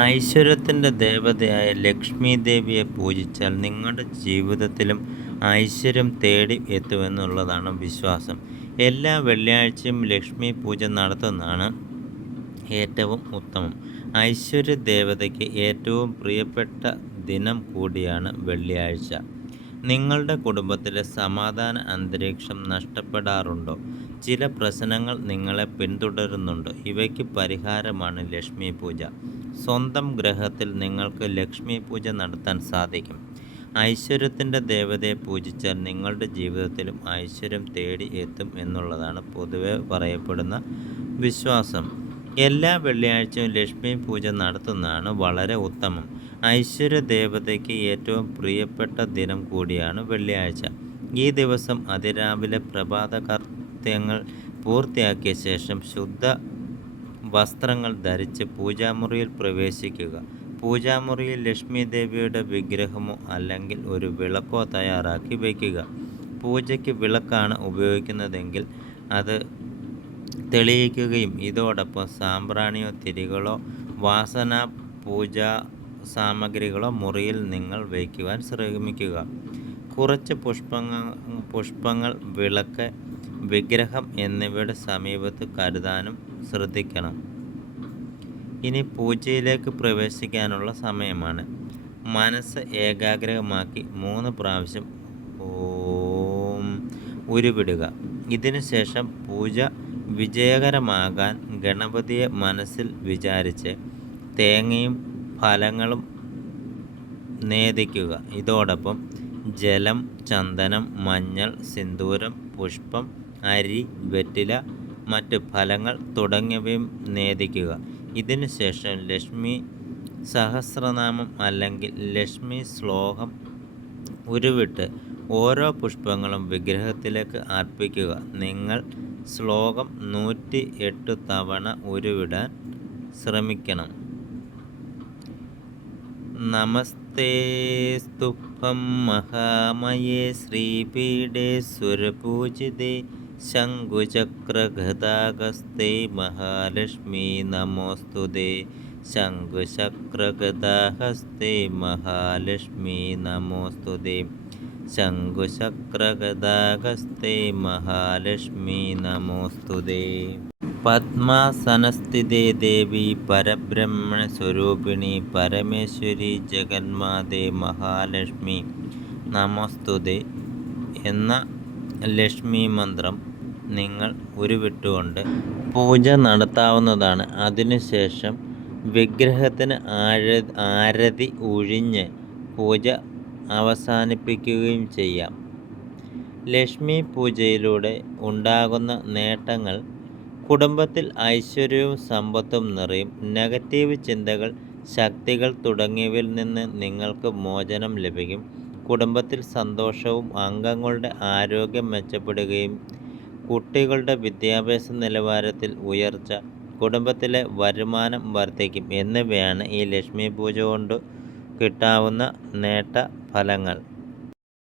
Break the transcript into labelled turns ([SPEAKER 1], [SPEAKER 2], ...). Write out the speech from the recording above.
[SPEAKER 1] ഐശ്വര്യത്തിന്റെ ദേവതയായ ലക്ഷ്മി ദേവിയെ പൂജിച്ചാൽ നിങ്ങളുടെ ജീവിതത്തിലും ഐശ്വര്യം തേടി എത്തുമെന്നുള്ളതാണ് വിശ്വാസം. എല്ലാ വെള്ളിയാഴ്ചയും ലക്ഷ്മി പൂജ നടത്തുന്നതാണ് ഏറ്റവും ഉത്തമം. ഐശ്വര്യ ദേവതയ്ക്ക് ഏറ്റവും പ്രിയപ്പെട്ട ദിനം കൂടിയാണ് വെള്ളിയാഴ്ച. നിങ്ങളുടെ കുടുംബത്തിലെ സമാധാന അന്തരീക്ഷം നഷ്ടപ്പെടാറുണ്ടോ? ചില പ്രശ്നങ്ങൾ നിങ്ങളെ പിന്തുടരുന്നുണ്ട്. ഇവയ്ക്ക് പരിഹാരമാണ് ലക്ഷ്മി പൂജ. സ്വന്തം ഗ്രഹത്തിൽ നിങ്ങൾക്ക് ലക്ഷ്മി പൂജ നടത്താൻ സാധിക്കും. ഐശ്വര്യത്തിന്റെ ദേവതയെ പൂജിച്ചാൽ നിങ്ങളുടെ ജീവിതത്തിലും ഐശ്വര്യം തേടി എത്തും എന്നുള്ളതാണ് പൊതുവെ പറയപ്പെടുന്ന വിശ്വാസം. എല്ലാ വെള്ളിയാഴ്ചയും ലക്ഷ്മി പൂജ നടത്തുന്നതാണ് വളരെ ഉത്തമം. ഐശ്വര്യ ദേവതയ്ക്ക് ഏറ്റവും പ്രിയപ്പെട്ട ദിനം കൂടിയാണ് വെള്ളിയാഴ്ച. ഈ ദിവസം അതിരാവിലെ പ്രഭാത കർത്യങ്ങൾ പൂർത്തിയാക്കിയ ശേഷം ശുദ്ധ വസ്ത്രങ്ങൾ ധരിച്ച് പൂജാമുറിയിൽ പ്രവേശിക്കുക. പൂജാമുറിയിൽ ലക്ഷ്മി ദേവിയുടെ വിഗ്രഹമോ അല്ലെങ്കിൽ ഒരു വിളക്കോ തയ്യാറാക്കി വയ്ക്കുക. പൂജയ്ക്ക് വിളക്കാണ് ഉപയോഗിക്കുന്നതെങ്കിൽ അത് തെളിയിക്കുകയും ഇതോടൊപ്പം സാമ്പ്രാണിയോ തിരികളോ വാസന പൂജാ സാമഗ്രികളോ മുറിയിൽ നിങ്ങൾ വയ്ക്കുവാൻ ശ്രമിക്കുക. കുറച്ച് പുഷ്പങ്ങൾ പുഷ്പങ്ങൾ വിളക്ക് വിഗ്രഹം എന്നിവയുടെ സമീപത്ത് കരുതാനും ശ്രദ്ധിക്കണം. ഇനി പൂജയിലേക്ക് പ്രവേശിക്കാനുള്ള സമയമാണ്. മനസ്സ് ഏകാഗ്രമാക്കി മൂന്ന് പ്രാവശ്യം ഓം ഉരുവിടുക. ഇതിനുശേഷം പൂജ വിജയകരമാകാൻ ഗണപതിയെ മനസ്സിൽ വിചാരിച്ച് തേങ്ങയും ഫലങ്ങളും നേദിക്കുക. ഇതോടൊപ്പം ജലം ചന്ദനം മഞ്ഞൾ സിന്ദൂരം പുഷ്പം അരി വെറ്റില മറ്റ് ഫലങ്ങൾ തുടങ്ങിയവയും നേദിക്കുക. ഇതിനുശേഷം ലക്ഷ്മി സഹസ്രനാമം അല്ലെങ്കിൽ ലക്ഷ്മി ശ്ലോകം ഉരുവിട്ട് ഓരോ പുഷ്പങ്ങളും വിഗ്രഹത്തിലേക്ക് അർപ്പിക്കുക. നിങ്ങൾ ശ്ലോകം നൂറ്റി എട്ട് തവണ ഉരുവിടാൻ ശ്രമിക്കണം. നമസ്തേസ്തുഭം മഹാമയേ ശ്രീപീഠേ സുരപൂജിതേ ശംഖുചക്രഗതാഗസ്തേ മഹാലക്ഷ്മി നമോസ്തുതേ ശംഖുചക്രഗതാഹസ്തേ മഹാലക്ഷ്മി നമോസ്തുതേ ശംഖുചക്രഗതാഹസ്തേ മഹാലക്ഷ്മി നമോസ്തുതേ പത്മാസനസ്ഥിതേ ദേവി പരബ്രഹ്മസ്വരൂപിണി പരമേശ്വരി ജഗന്മാതേ മഹാലക്ഷ്മി. നമസ്തുതേ. എന്ന ലക്ഷ്മി മന്ത്രം നിങ്ങൾ ഉരുവിട്ടുകൊണ്ട് പൂജ നടത്താവുന്നതാണ്. അതിനുശേഷം വിഗ്രഹത്തിന് ആഴ ആരതി ഒഴിഞ്ഞ് പൂജ അവസാനിപ്പിക്കുകയും ചെയ്യാം. ലക്ഷ്മി പൂജയിലൂടെ ഉണ്ടാകുന്ന നേട്ടങ്ങൾ കുടുംബത്തിൽ ഐശ്വര്യവും സമ്പത്തും നിറയും. നെഗറ്റീവ് ചിന്തകൾ ശക്തികൾ തുടങ്ങിയവയിൽ നിന്ന് നിങ്ങൾക്ക് മോചനം ലഭിക്കും. കുടുംബത്തിൽ സന്തോഷവും അംഗങ്ങളുടെ ആരോഗ്യം മെച്ചപ്പെടുകയും കുട്ടികളുടെ വിദ്യാഭ്യാസ നിലവാരത്തിൽ ഉയർച്ച കുടുംബത്തിലെ വരുമാനം വർദ്ധിക്കും. എന്നിവയാണ് ഈ ലക്ഷ്മി പൂജ കൊണ്ട് കിട്ടാവുന്ന നേട്ട ഫലങ്ങൾ